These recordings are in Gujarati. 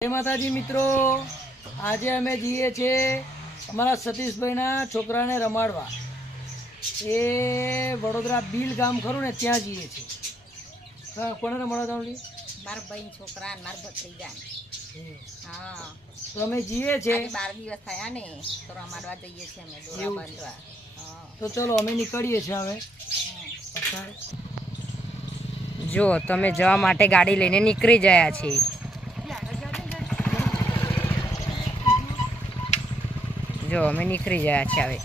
જય માતાજી મિત્રો, આજે અમે જઈએ છીએ અમારા સતીશભાઈના છોકરાને રમાડવા. એ વડોદરા બીલ ગામ ખરું ને ત્યાં જઈએ છીએ. કોને રમાડવા જવાનું? મારા ભાઈ છોકરા મારા ભત્રીજા. હા, તો અમે જઈએ છીએ. 12 દિવસ થયા ને તો રમાડવા જઈએ છીએ અમે દોરા બાંધવા. તો ચલો અમે નીકળીએ છીએ હવે. જો તમે જવા માટે ગાડી લઈને નીકળી ગયા છીએ. જો અમે નીકળી ગયા છીએ હવે.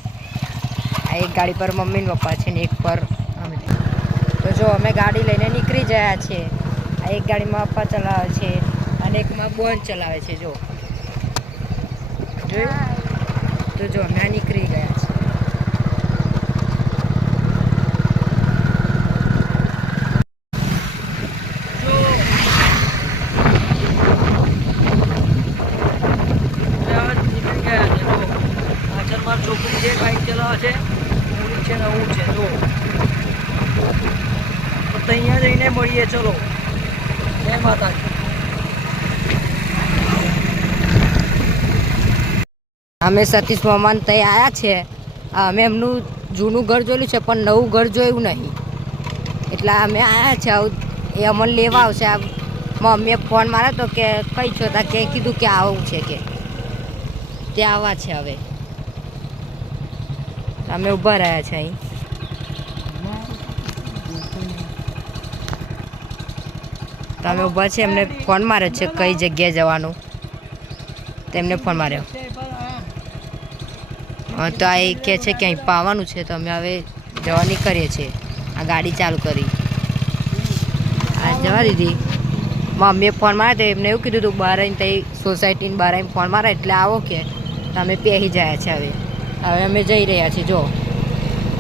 આ એક ગાડી પર મમ્મી ને પપ્પા છે ને એક પર અમે. તો જો અમે ગાડી લઈને નીકળી ગયા છીએ. આ એક ગાડીમાં પપ્પા ચલાવે છે અને એકમાં બોન ચલાવે છે. જો જોયું? તો જો અમે નીકળી ગયા છીએ. છોકરી છે, બાઇક ચલાવે છે, હું છે ને હું છે. જો તો અહીંયા જઈને મળીએ. ચલો, જય માતાજી. અમે સતીશ મામાને ત્યાં આવ્યા છે. અમે એમનું જૂનું ઘર જોયેલું છે પણ નવું ઘર જોયું નહીં, એટલે અમે આવ્યા છે. એ અમને લેવા આવશે. આ મમ્મીએ ફોન માર્યો તો કે કઈ છો તા કે કીધું કે આવું છે કે ત્યાં આવવા છે. હવે અમે ઊભા રહ્યા છે અહીં. તમે ઊભા છે. એમને ફોન માર્યો છે કઈ જગ્યાએ જવાનું, તેમને ફોન માર્યો. હા, તો આ એ કહે છે કે અહીં પાવાનું છે. તો અમે હવે જવા નીકળીએ છીએ. આ ગાડી ચાલુ કરી આ જવા દીધી. મમ્મીએ ફોન માર્યો તો એમને એવું કીધું હતું બહાર આવીને ત્યાં સોસાયટીની બહાર આવીને ફોન મારે એટલે આવો કે અમે પહેરી જાય છે. હવે અમે જઈ રહ્યા છીએ. જો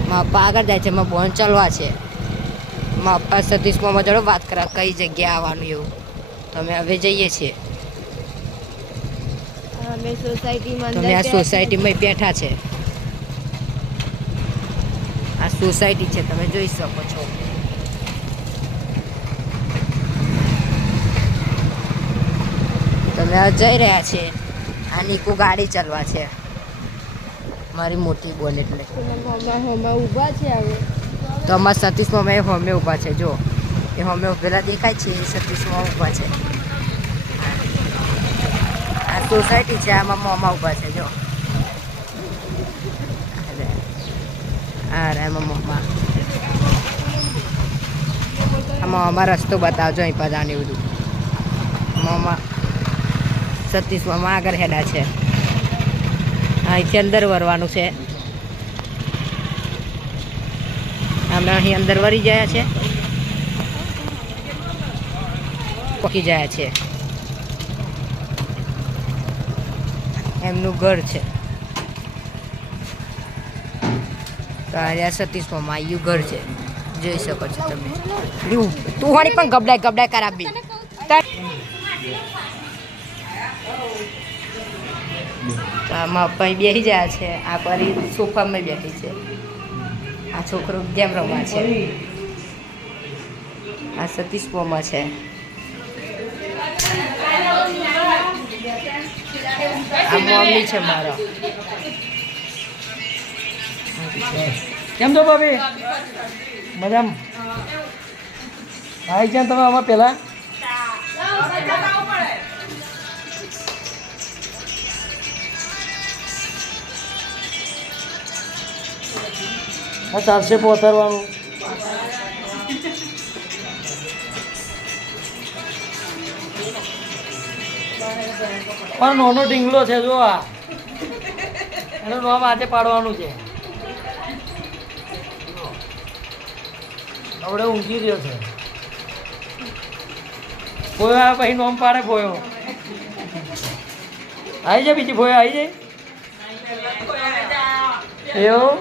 મારા પપ્પા આગળ જાય છે, મારા બોન ચાલવા છે. મારા પપ્પા સતીશ મામા જોડે વાત કરા કઈ જગ્યાએ આવવાનું એવું. તો અમે હવે જઈએ છીએ. અમે સોસાયટીમાં તમે આ સોસાયટીમાં બેઠા છે. આ સોસાયટી છે, તમે જોઈ શકો છો. તમે આ જઈ રહ્યા છે. આ નીકુ ગાડી ચાલવા છે, મારી મોટી બોન. એટલે ઊભા છે. હવે તો અમારા સતીશ મામા એ હોમે ઊભા છે. જો એ હોમે ઉભેલા દેખાય છે. એ સતીશ મામા ઊભા છે. આ સોસાયટી છે, આમાં મામા ઊભા છે. જો અરે એમાં મામા, આમાં અમારા રસ્તો બતાવજો અહીં પધાને બધું. મામા સતીશ મામા આગળ હેડા છે. અહીંથી અંદર વરવાનું છે. અમે અહીં અંદર વરી ગયા છે, પકી ગયા છે. એમનું ઘર છે. તો આ સતીશ મામા આવ્યું ઘર છે, જોઈ શકો છો તમે. તું હાણી પણ ગબડાય કરાવી. તો આમાં પપ્પા બેસી ગયા છે. આ પરી સોફામાં બેઠી છે. આ છોકરો ગેમ રમવા છે. આ સતીશ મામા છે. આ મમ્મી છે મારો. કેમ છો ભાભી? મજામાં? આવી ગયા તમે આમાં પહેલા? હા, ચાલશે પહોંચાડવાનું. પણ નાનો ઢીંગલો છે. જો આ એનું નામ આજે પાડવાનું છે. હવે ઊંઘી રહ્યો છે. ફોયો આવે પછી નામ પાડે. ફોયો આવી જાય. બીજી ફોયો આવી જાય. એવું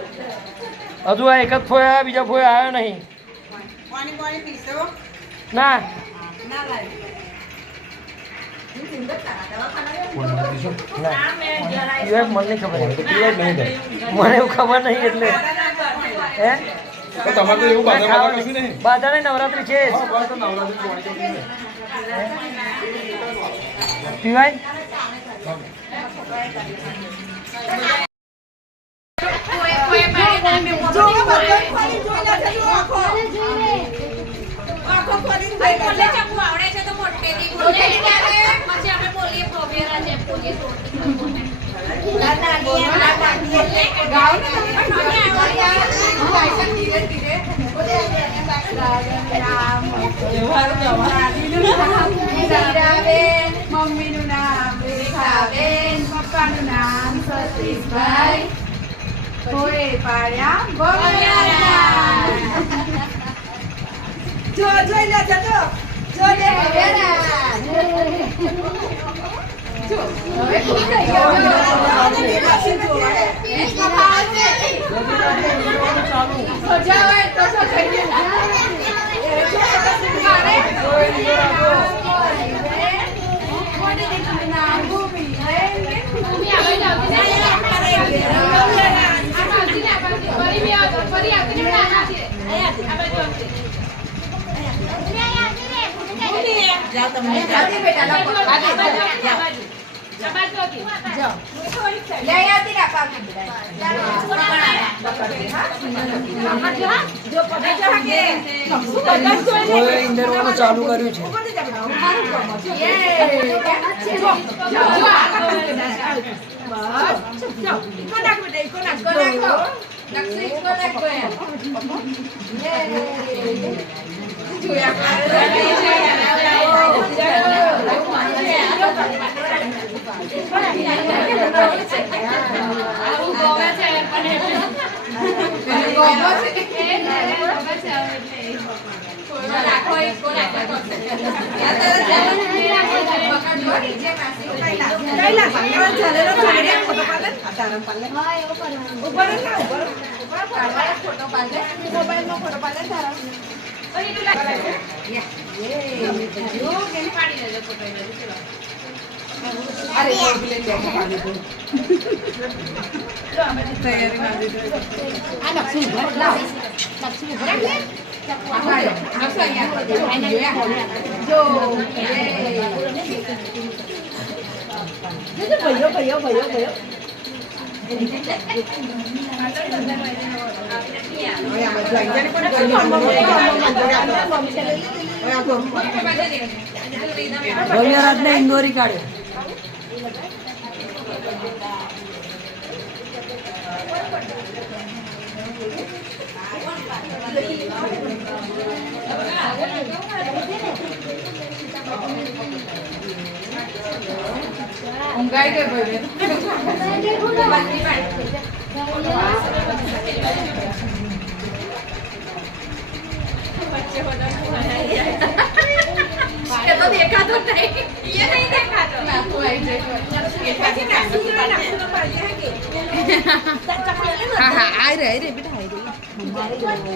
હજુ આ એક જ ફોયો આવ્યા, બીજા ફોયો આવ્યો નહીં. ના મને ખબર મને એવું ખબર નહીં. એટલે હે તો તમારે તો એવું બાધા કશું નહીં. બાધા નહીં, નવરાત્રી છે. નવરાત્રી પીવાય મમ્મીનું નામ રેખાબેન, પપ્પાનું નામ સતીશભાઈ, કોએ પાડ્યા ભવ્યાના. જો જોઈ લે જો જો લે ભવ્યાના. જો હવે ખુશ થઈ ગયો. સજાવાય તો શું થઈ ગયું? ઇન્દરવાનું ચાલુ કર્યું છે ભવ્યરાજને ઇન્દોરી કાઢ્યો ઊંઘાઈ ગઈ ભાઈ. तो देखा तो नहीं, ये नहीं देखा तो हाँ हाँ आ रहे बेटा आ रहे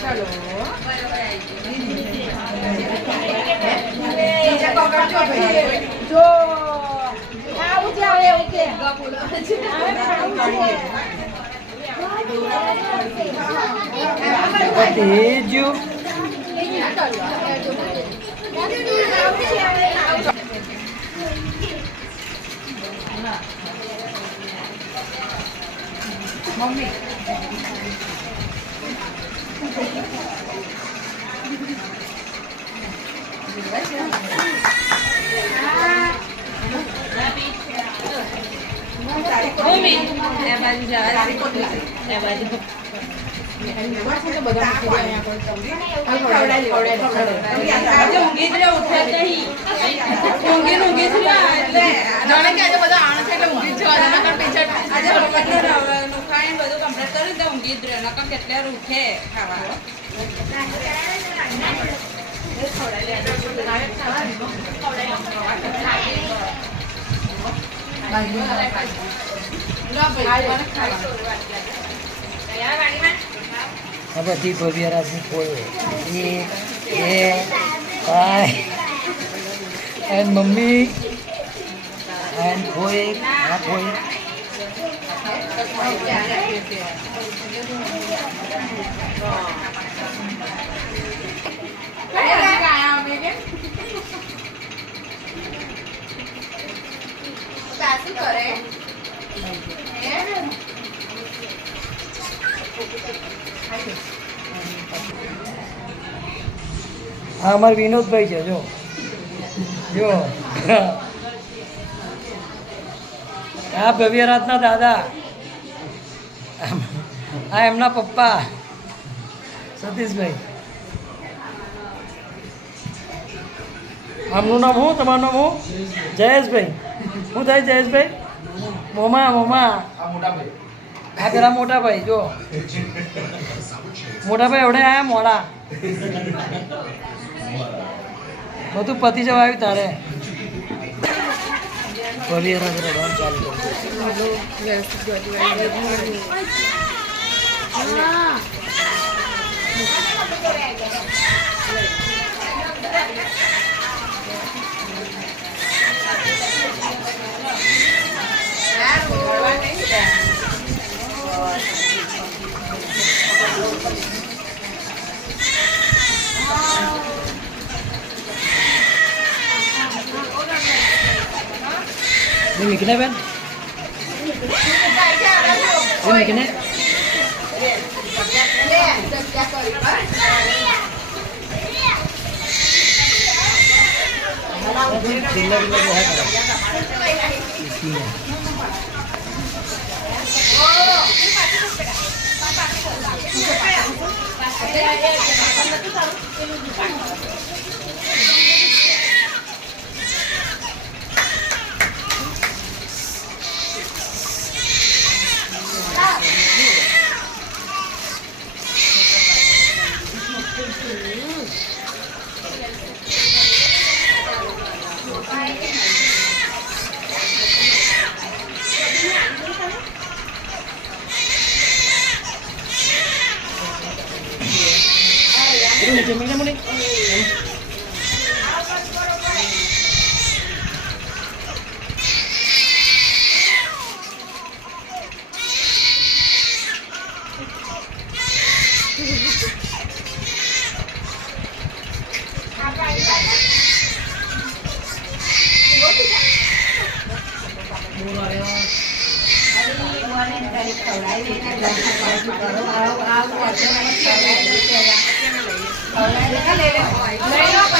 चलो जो તેજો મમ્મી આ બધી ભવ્યરાજની કોઈ એન્ડ મમ્મી એન્ડ કોઈ આ કોઈ હા અમારે વિનોદભાઈ છે જો જો આ ભવ્યરાજના દાદા, આ એમના પપ્પા સતીશભાઈ. આમનું નામ શું, તમારું નામ શું? જયેશભાઈ. શું થાય જયેશભાઈ? મોમા મોમા. આ પેલા મોટા ભાઈ જો, મોટા ભાઈ એવડે આયા મોડા, બધું પતી જવા આવ્યું તારે. ભવ્યરાજ રડવાનું ચાલુ મીકને બેન મીકને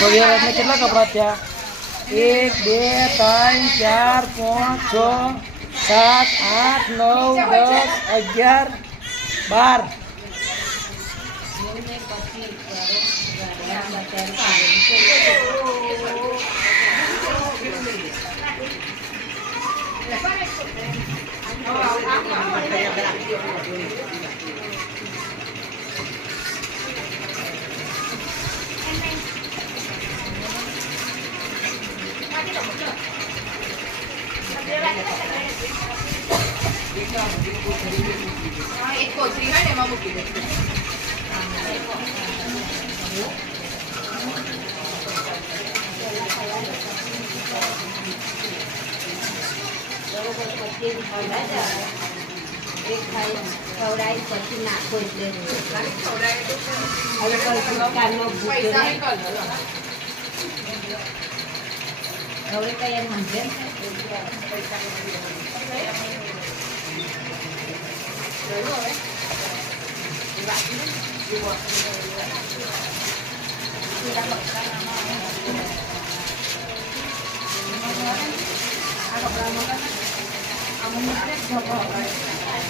ભવ્યરાજને કેટલા કપડાં થયા? 1 2 3 4 5 6 7 8 9 10 11 12. એક કોથળી હોય ને એમાં મૂકી દે.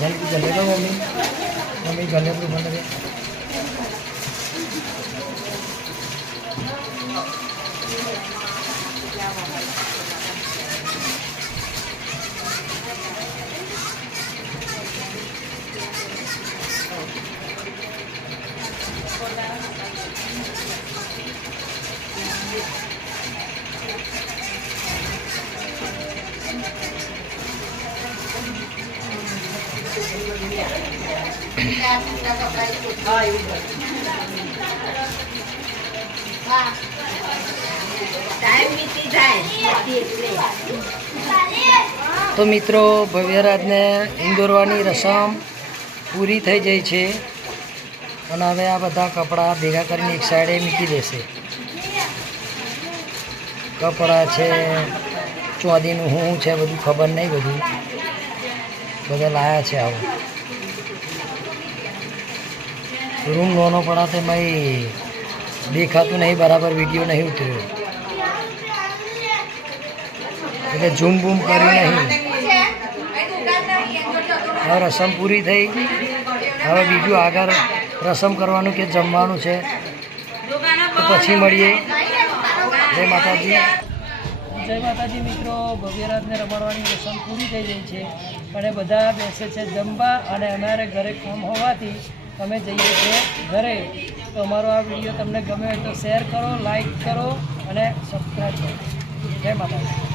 જલ્દી જલ્દી દો મમ્મી, મમ્મી જલ્દી આપણું બંધ કરે. તો મિત્રો ભવ્યરાજને ઈંદોરવાની રસમ પૂરી થઈ જાય છે અને હવે આ બધા કપડાં ભેગા કરીને એક સાઈડે મૂકી દેશે. કપડાં છે, ચોદીનું શું છે બધું ખબર નહીં, બધું બધા લાયા છે. આવું રૂમ લોનો પડા તે મય દેખાતું નહીં, બરાબર વિડીયો નહીં ઉતર્યો એટલે ઝૂમ બૂમ કર્યું નહીં. હવે રસમ પૂરી થઈ. હવે બીજું આગળ રસમ કરવાનું કે જમવાનું છે તો પછી મળીએ. જય માતાજી. જય માતાજી મિત્રો. ભવ્યરાજને રમાડવાની રસમ પૂરી થઈ ગઈ છે અને બધા બેસે છે જમવા અને અમારે ઘરે કામ હોવાથી અમે જઈએ છીએ ઘરે. તો અમારો આ વિડીયો તમને ગમે હોય તો શેર કરો, લાઈક કરો અને સબસ્ક્રાઈબ કરો. જય માતાજી.